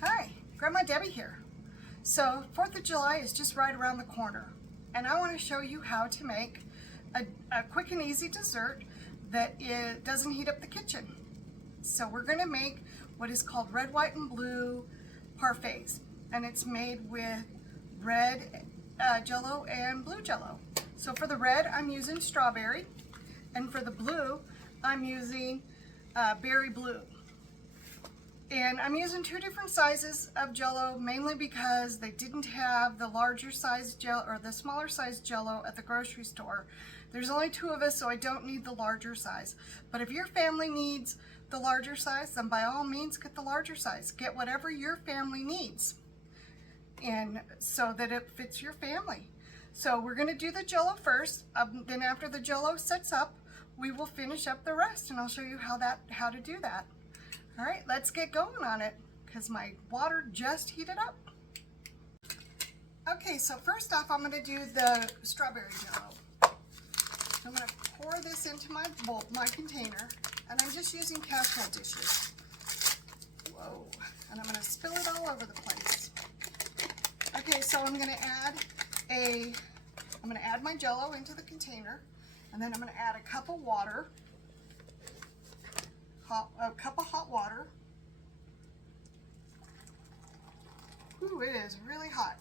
Hi, Grandma Debbie here. So 4th of July is just right around the corner, and I want to show you how to make a quick and easy dessert that doesn't heat up the kitchen. So we're going to make what is called red, white, and blue parfaits, and it's made with red Jell-O and blue Jell-O. So for the red, I'm using strawberry, and for the blue, I'm using berry blue. And I'm using 2 different sizes of Jell-O, mainly because they didn't have the larger size or the smaller size Jell-O at the grocery store. There's only 2 of us, so I don't need the larger size. But if your family needs the larger size, then by all means get the larger size. Get whatever your family needs, and so that it fits your family. So we're going to do the Jell-O first. Then after the Jell-O sets up, we will finish up the rest, and I'll show you how to do that. All right, let's get going on it because my water just heated up. Okay, so first off, I'm going to do the strawberry Jell-O. I'm going to pour this into my bowl, my container, and I'm just using casserole dishes. Whoa, and I'm going to spill it all over the place. Okay, so I'm going to add my Jell-O into the container, and then I'm going to add a cup of water. A cup of hot water. Ooh, it is really hot.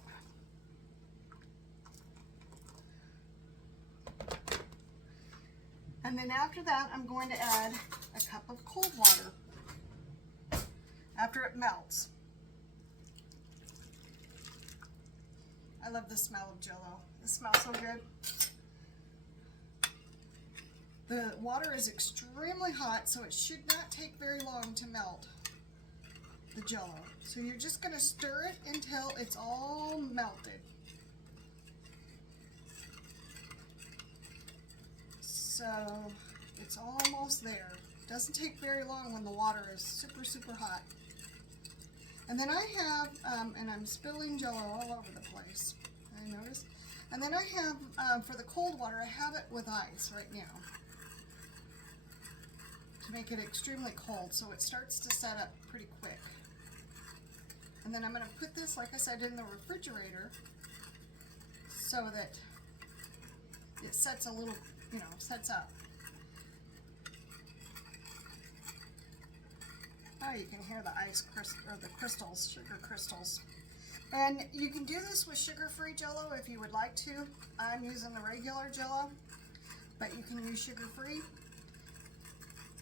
And then after that, I'm going to add a cup of cold water after it melts. I love the smell of Jell-O. It smells so good. The water is extremely hot, so it should not take very long to melt the Jell-O. So you're just going to stir it until it's all melted. So it's almost there. Doesn't take very long when the water is super, super hot. And then I have, and I'm spilling Jell-O all over the place, I noticed. And then I have, for the cold water, I have it with ice right now, to make it extremely cold, so it starts to set up pretty quick. And then I'm going to put this, like I said, in the refrigerator so that it sets a little, sets up. Oh, you can hear the ice or the crystals, sugar crystals. And you can do this with sugar-free Jell-O if you would like to. I'm using the regular Jell-O, but you can use sugar-free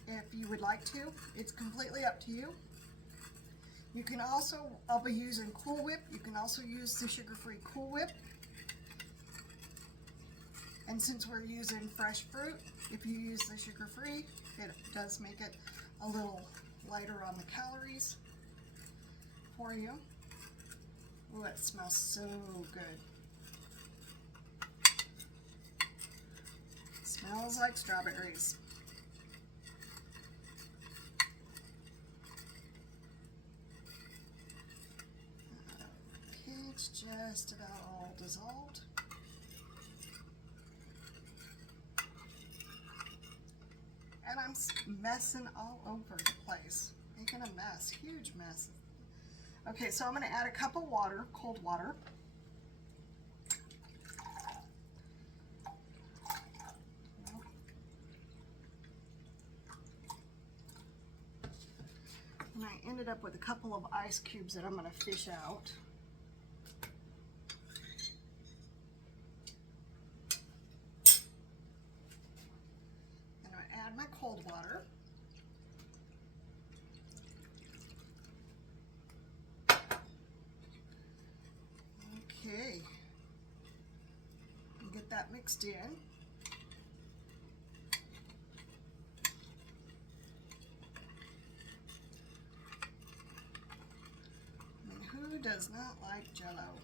if you would like to. It's completely up to you. You can also, I'll be using Cool Whip. You can also use the sugar-free Cool Whip. And since we're using fresh fruit, if you use the sugar-free, it does make it a little lighter on the calories for you. Oh, it smells so good. It smells like strawberries. It's just about all dissolved. And I'm messing all over the place, making a mess, huge mess. Okay, so I'm going to add a cup of water, cold water. And I ended up with a couple of ice cubes that I'm going to fish out. Add my cold water. Okay, and get that mixed in. I mean, who does not like Jell-O?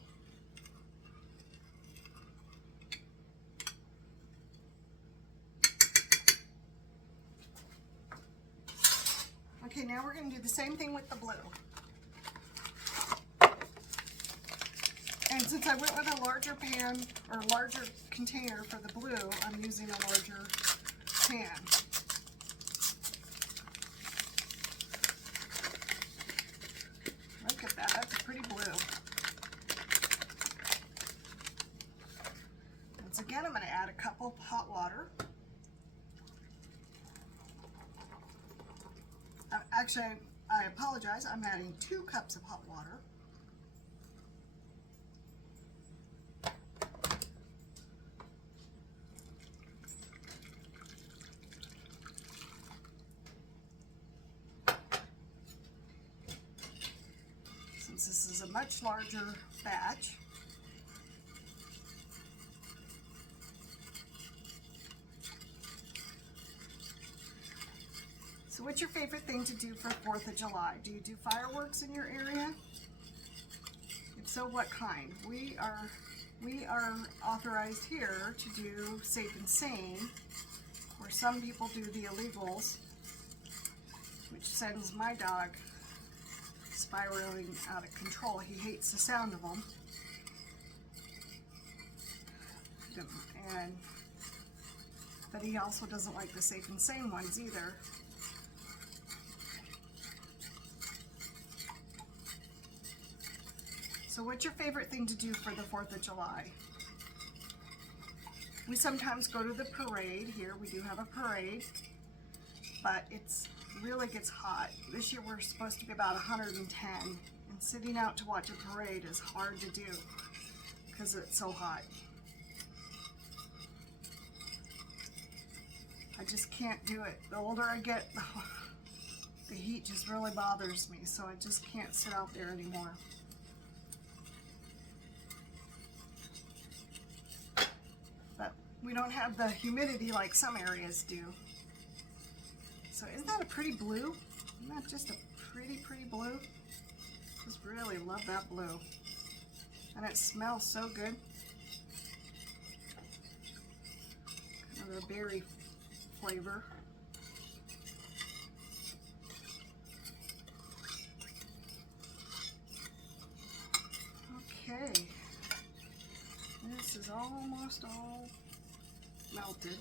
Okay, now we're going to do the same thing with the blue. And since I went with a larger pan or larger container for the blue, I'm using a larger pan. Look at that Actually, I apologize. I'm adding 2 cups of hot water. Since this is a much larger batch. So what's your favorite thing to do for 4th of July? Do you do fireworks in your area? If so, what kind? We are authorized here to do safe and sane, where some people do the illegals, which sends my dog spiraling out of control. He hates the sound of them. But he also doesn't like the safe and sane ones either. So what's your favorite thing to do for the 4th of July? We sometimes go to the parade. Here we do have a parade, but it's really gets hot. This year we're supposed to be about 110, and sitting out to watch a parade is hard to do because it's so hot. I just can't do it. The older I get, the heat just really bothers me, so I just can't sit out there anymore. But we don't have the humidity like some areas do. So isn't that a pretty blue? Isn't that just a pretty, pretty blue? Just really love that blue. And it smells so good. Kind of a berry flavor. Okay. This is almost all melted.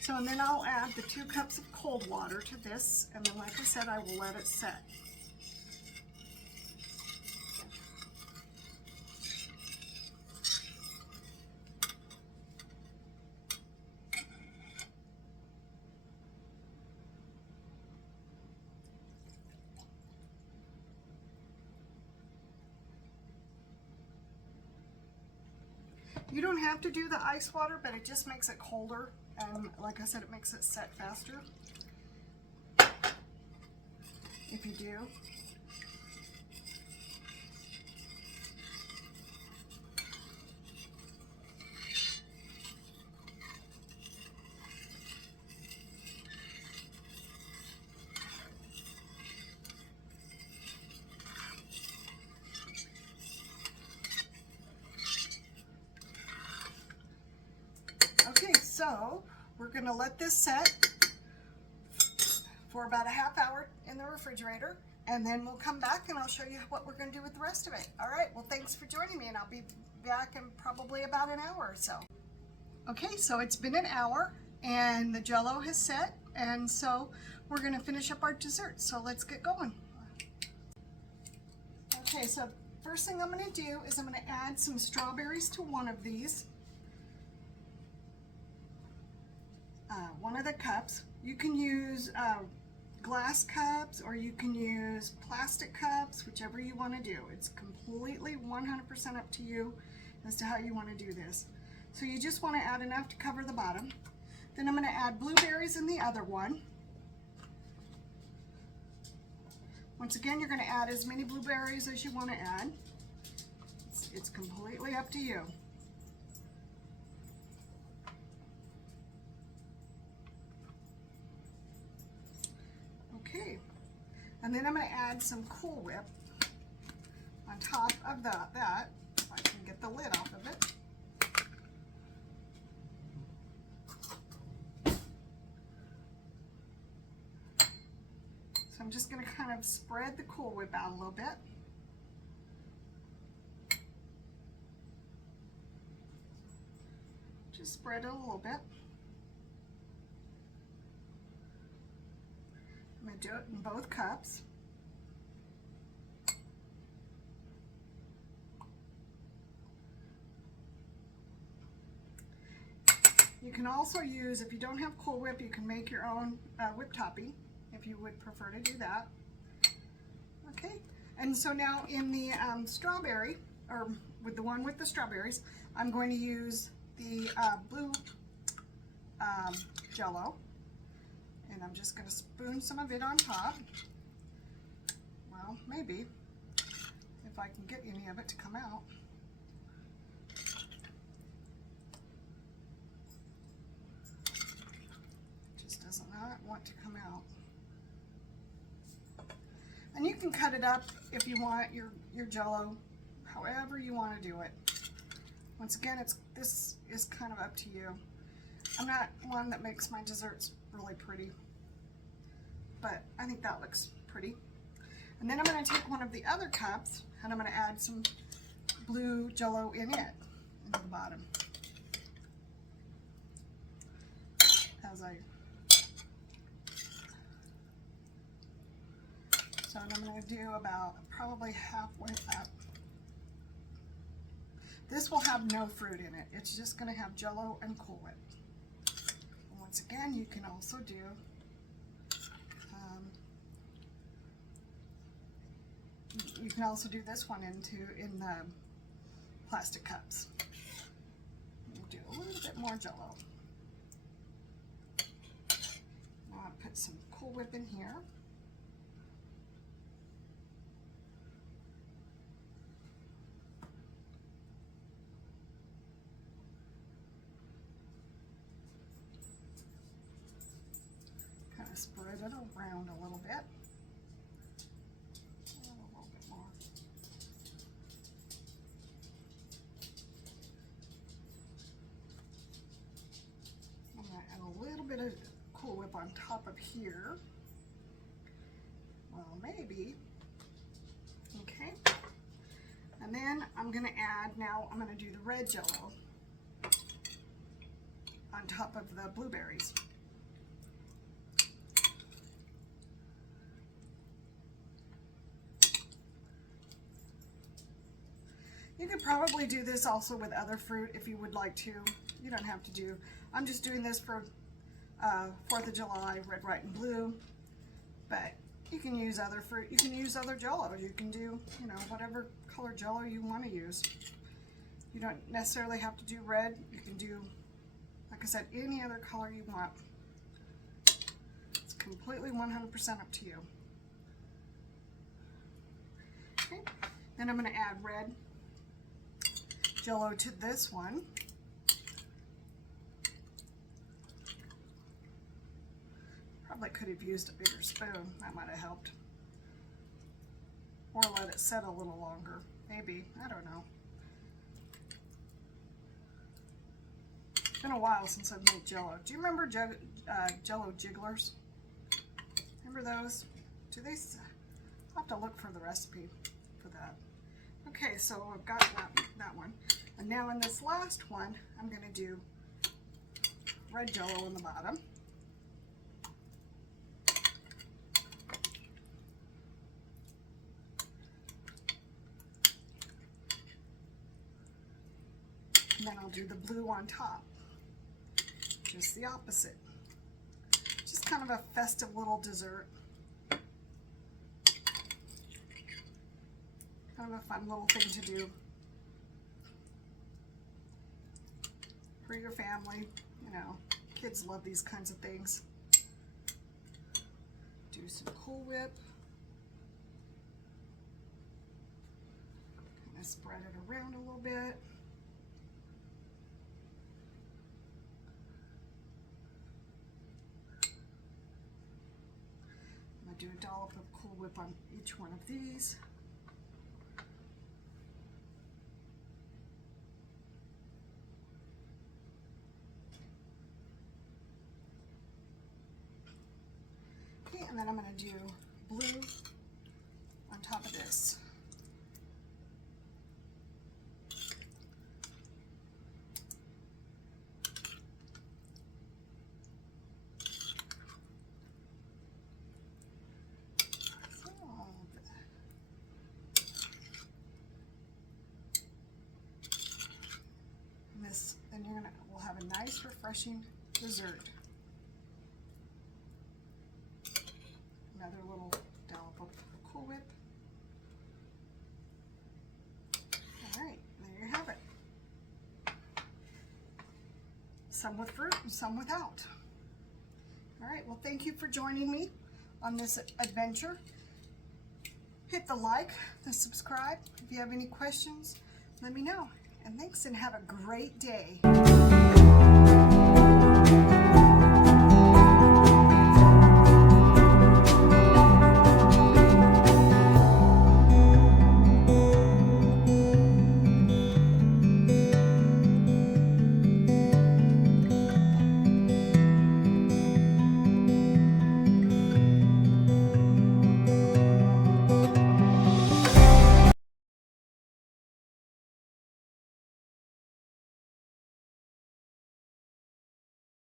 So, and then I'll add the 2 cups of cold water to this, and then like I said, I will let it set. You don't have to do the ice water, but it just makes it colder. And like I said, it makes it set faster if you do. Okay, so we're going to let this set for about a half hour in the refrigerator, and then we'll come back and I'll show you what we're going to do with the rest of it. All right, well, thanks for joining me, and I'll be back in probably about an hour or so. Okay, so it's been an hour and the Jell-O has set, and so we're going to finish up our dessert. So let's get going. Okay, so first thing I'm going to do is I'm going to add some strawberries to one of these. One of the cups. You can use glass cups, or you can use plastic cups, whichever you want to do. It's completely 100% up to you as to how you want to do this. So you just want to add enough to cover the bottom. Then I'm going to add blueberries in the other one. Once again, you're going to add as many blueberries as you want to add. It's completely up to you. Okay, and then I'm going to add some Cool Whip on top of that, if I can get the lid off of it. So I'm just going to kind of spread the Cool Whip out a little bit. Just spread it a little bit. I'm going to do it in both cups. You can also use, if you don't have Cool Whip, you can make your own whip topping if you would prefer to do that. Okay, and so now in the strawberry, or with the one with the strawberries, I'm going to use the blue Jell-O, and I'm just going to spoon some of it on top. Well, maybe, if I can get any of it to come out. Just does not want to come out. And you can cut it up if you want your Jell-O, however you want to do it. Once again, this is kind of up to you. I'm not one that makes my desserts really pretty, but I think that looks pretty. And then I'm going to take one of the other cups and I'm going to add some blue Jell-O in it, into the bottom. So I'm going to do about probably halfway up. This will have no fruit in it. It's just going to have Jell-O and Cool Whip. And once again, you can also do this one in the plastic cups. We'll do a little bit more Jell-O. Now I'll put some Cool Whip in here. Kind of spread it around a little bit. Of Cool Whip on top of here. Well, maybe. Okay. And then I'm going to add, now I'm going to do the red Jell-O on top of the blueberries. You could probably do this also with other fruit if you would like to. You don't have to do, I'm just doing this for 4th of July, red, white, and blue, but you can use other fruit, you can use other Jell-O, you can do, you know, whatever color Jell-O you want to use. You don't necessarily have to do red, you can do, like I said, any other color you want. It's completely 100% up to you. Okay, then I'm going to add red Jell-O to this one. Probably could have used a bigger spoon, that might have helped. Or let it set a little longer, maybe, I don't know. It's been a while since I've made Jell-O. Do you remember Jell-O jigglers? Remember those? I'll have to look for the recipe for that. Okay, so I've got that one. And now in this last one, I'm going to do red Jell-O in the bottom. And then I'll do the blue on top. Just the opposite. Just kind of a festive little dessert. Kind of a fun little thing to do for your family. You know, kids love these kinds of things. Do some Cool Whip. Kind of spread it around a little bit. Do a dollop of Cool Whip on each one of these. Okay, and then I'm going to do blue on top of this. Then we'll have a nice refreshing dessert. Another little dollop of Cool Whip. All right, there you have it. Some with fruit and some without. All right, well, thank you for joining me on this adventure. Hit the like, the subscribe. If you have any questions, let me know. And thanks, and have a great day.